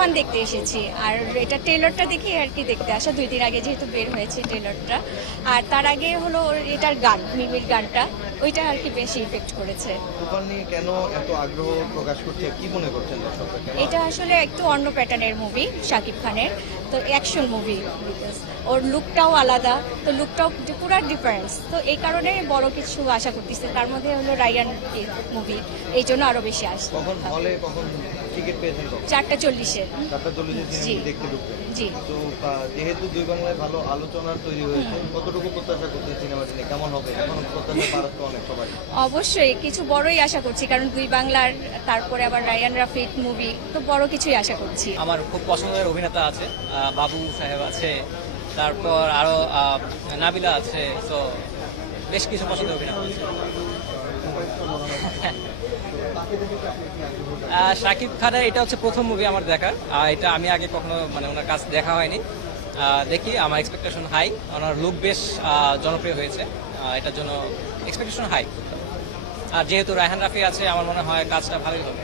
তুফান দেখতে এসেছি, আর এটা ট্রেলারটা দেখি আর কি দেখতে আসা, 2 দিন আগে যেহেতু বের হয়েছে ট্রেলারটা। আর তার আগে হলো এটার গান, মিমির গানটা, ওইটা আর কি বেশি ইফেক্ট করেছে। তুফান নিয়ে কেন এত আগ্রহ প্রকাশ করছে, কি মনে করছেন দর্শকরা? এটা আসলে একটু অন্য প্যাটার্নের মুভি, শাকিব খানের তো অ্যাকশন মুভি, ওর লুকটাও আলাদা, তো লুকটাও পুরো ডিফারেন্স, তো এই কারণে বড় কিছু আশা করতেছে। তার মধ্যে হলো রায়ান মুভি, এই জন্য আরো বেশি আসছে। কখন হলে কখন টিকিট পেয়েছেন? 4:40-এ। 4:40 জি। সিনেমা দেখতে ঢুকবেন। জি। তো যেহেতু দুই বাংলায় ভালো আলোচনার তৈরি হয়েছে, কতটুকু প্রত্যাশা করতে সিনেমাটি নিয়ে, কেমন হবে? এখন প্রত্যাশা পারত অনেক সবাই। অবশ্যই কিছু বড়ই আশা করছি, কারণ দুই বাংলার, তারপরে আবার রায়ান রাফির মুভি, তো বড় কিছুই আশা করছি। আমার খুব পছন্দের অভিনেতা আছে, বাবু সাহেব আছে, তারপর আরো নাবিলা আছে, তো বেশ কিছু পছন্দের অভিনেতা আছে। শাকিব খানের এটা হচ্ছে প্রথম মুভি আমার দেখা, এটা আমি আগে কখনো মানে ওনার কাজ দেখা হয়নি। দেখি, আমার এক্সপেকটেশন হাই, ওনার লুক বেশ জনপ্রিয় হয়েছে, এটার জন্য এক্সপেকটেশন হাই। আর যেহেতু রায়হান রাফি আছে, আমার মনে হয় কাজটা ভালোই হবে।